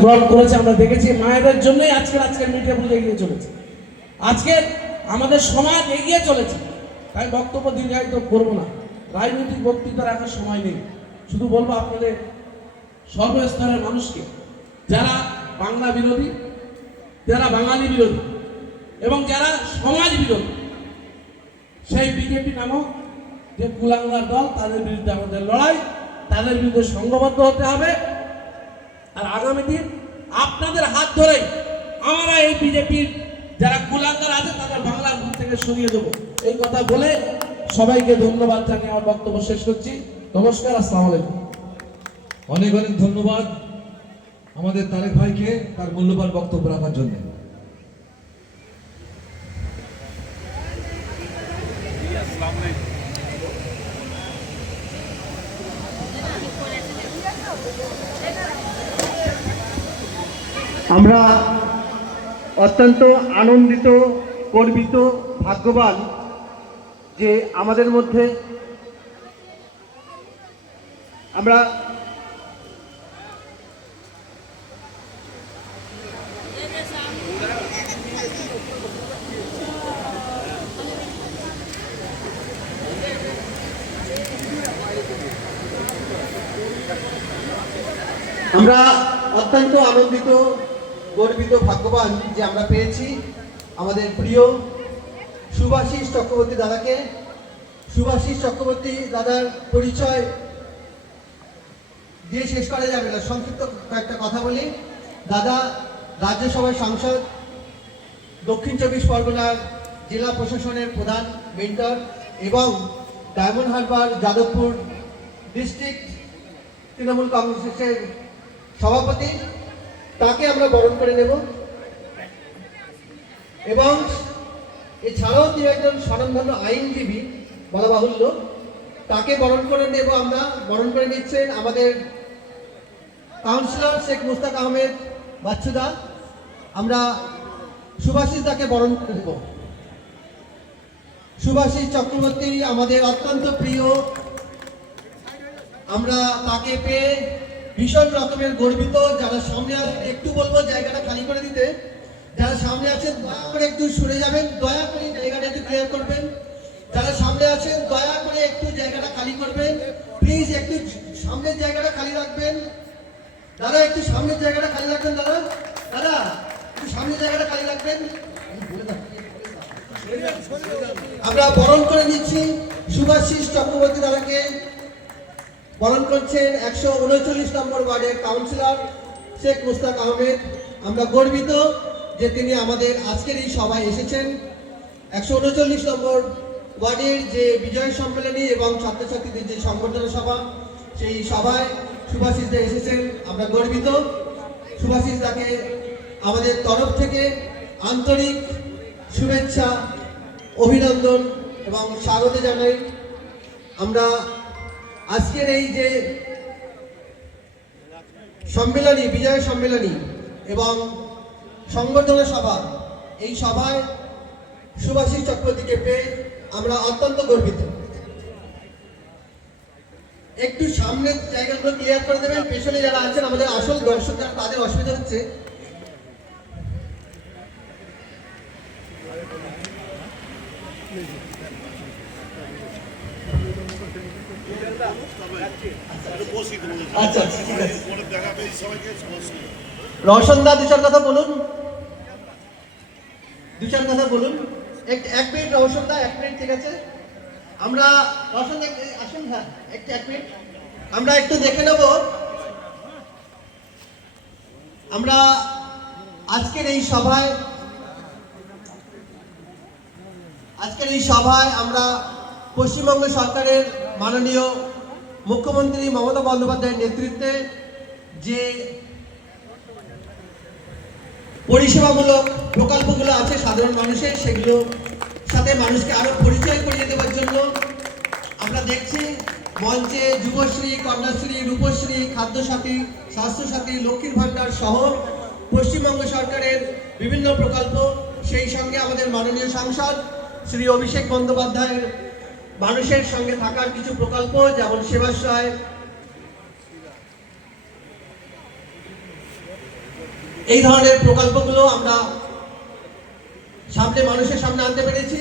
গ্রহণ করেছে। আমরা দেখেছি মায়েদের জন্যই আজকের মিডিয়াগুলো এগিয়ে চলেছে, আজকের আমাদের সমাজ এগিয়ে চলেছে। তাই বক্তব্য দীর্ঘায়িত করবো না, রাজনৈতিক বক্তৃতা রাখার সময় নেই। শুধু বলবো আপনাদের সর্বস্তরের মানুষকে, যারা বাংলা বিরোধী, যারা বাঙালি বিরোধী এবং যারা সমাজ বিরোধী, সেই বিজেপি নামক যে কুলাঙ্গার দল, তাদের বিরুদ্ধে আমাদের লড়াই, তাদের বিরুদ্ধে সংঘবদ্ধ হতে হবে। আর আগামী দিন আপনাদের হাত ধরে আমরা এই বিজেপির যারা কুলাঙ্গার আছে তাদের বাংলার বুক থেকে সরিয়ে দেবো, এই কথা বলে সবাইকে ধন্যবাদ জানিয়ে আমার বক্তব্য শেষ করছি। নমস্কার, আসসালামু আলাইকুম। অনেক অনেক ধন্যবাদ আমাদের তারেক ভাইকে তার মূল্যবান বক্তব্য রাখার জন্য। আমরা অত্যন্ত আনন্দিত, গর্বিত, ভাগ্যবান যে আমাদের মধ্যে আমরা অত্যন্ত আনন্দিত, গর্বিত, ভাগ্যবান যে আমরা পেয়েছি আমাদের প্রিয় শুভাশিস চক্রবর্তী দাদাকে। শুভাশিস চক্রবর্তী দাদার পরিচয় দিয়ে শেষ করা যাবে না, সংক্ষিপ্ত কয়েকটা কথা বলি। দাদা রাজ্যসভার সাংসদ, দক্ষিণ 24 পরগনার জেলা প্রশাসনের প্রধান মেন্টর এবং ডায়মন্ড হারবার যাদবপুর ডিস্ট্রিক্ট তৃণমূল কংগ্রেসের সভাপতি। তাকে আমরা বরণ করে নেব এবং এছাড়াও তিনি একজন স্বনামধন্য আইনজীবী বলা বাহুল্য, তাকে বরণ করে নেব আমরা। বরণ করে নিচ্ছেন আমাদের কাউন্সিলর শেখ মুস্তাক আহমেদ বাচ্চুদা। আমরা শুভাশিস দাকে বরণ করে দেব। শুভাশিস চক্রবর্তী আমাদের অত্যন্ত প্রিয়, আমরা তাকে পেয়ে ভীষণ রকমের গর্বিত। যারা সামনে আছেন একটু বলবো জায়গাটা খালি করে দিতে, যারা সামনে আছেন দয়া করে একটু সরে যাবেন, দয়া করে জায়গাটা একটু ক্লিয়ার করবেন। যারা সামনে আছেন দয়া করে একটু জায়গাটা খালি করবেন, প্লিজ একটু সামনের জায়গাটা খালি রাখবেন। দাদা একটু সামনের জায়গাটা খালি রাখবেন, দাদা দাদা একটু সামনের জায়গাটা খালি রাখবেন। আমরা বরণ করে নিচ্ছি শুভাশিস চক্রবর্তী দাদাকে। বরণ করছেন 139 নম্বর ওয়ার্ডের কাউন্সিলর শেখ মুস্তাক আহমেদ। আমরা গর্বিত যে তিনি আমাদের আজকের এই সভায় এসেছেন। 139 নম্বর ওয়ার্ডের যে বিজয় সম্মেলনী এবং ছাত্রছাত্রীদের যে সংবর্ধনা সভা, সেই সভায় শুভাশিস দা এসেছেন। আমরা গর্বিত। শুভাশিস দাকে আমাদের তরফ থেকে আন্তরিক শুভেচ্ছা, অভিনন্দন এবং স্বাগত জানাই। আমরা আজকের এই যে সম্মেলনী, বিজয় সম্মেলনী এবং সংবর্ধনা সভা, এই সভায় শুভাশিস চক্রবর্তীকে পেয়ে আমরা অত্যন্ত গর্বিত। একটু সামনের জায়গাগুলো ক্লিয়ার করে দেবেন, পেছনে যারা আছেন আমাদের আসল দর্শক যারা, তাদের অসুবিধা হচ্ছে। রওশন দা 2-4 কথা বলুন, 2-4 কথা বলুন। এক মিনিট রওশন দা, 1 মিনিট, ঠিক আছে? আমরা রওশন দা আসুন, হ্যাঁ এক মিনিট আমরা একটু দেখে নেব। আমরা আজকের এই সভায় আমরা পশ্চিমবঙ্গ সরকারের মাননীয় মুখ্যমন্ত্রী মমতা বন্দ্যোপাধ্যায়ের নেতৃত্বে যে পরিষেবামূলক প্রকল্পগুলো আছে সাধারণ মানুষের, সেগুলো সাথে মানুষকে আরো পরিচয় করিয়ে দেওয়ার জন্য আমরা দেখছি মঞ্চে যুবশ্রী, কন্যাশ্রী, রূপশ্রী, খাদ্যসাথী, স্বাস্থ্যসাথী, লক্ষ্মীর ভাণ্ডার সহ পশ্চিমবঙ্গ সরকারের বিভিন্ন প্রকল্প। সেই সঙ্গে আমাদের মাননীয় সাংসদ শ্রী অভিষেক বন্দ্যোপাধ্যায়ের মানুষের সঙ্গে থাকার কিছু প্রকল্প, যেমন সেবাশ্রয়, এই ধরনের প্রকল্পগুলো আমরা সামনে মানুষের সামনে আনতে পেরেছি।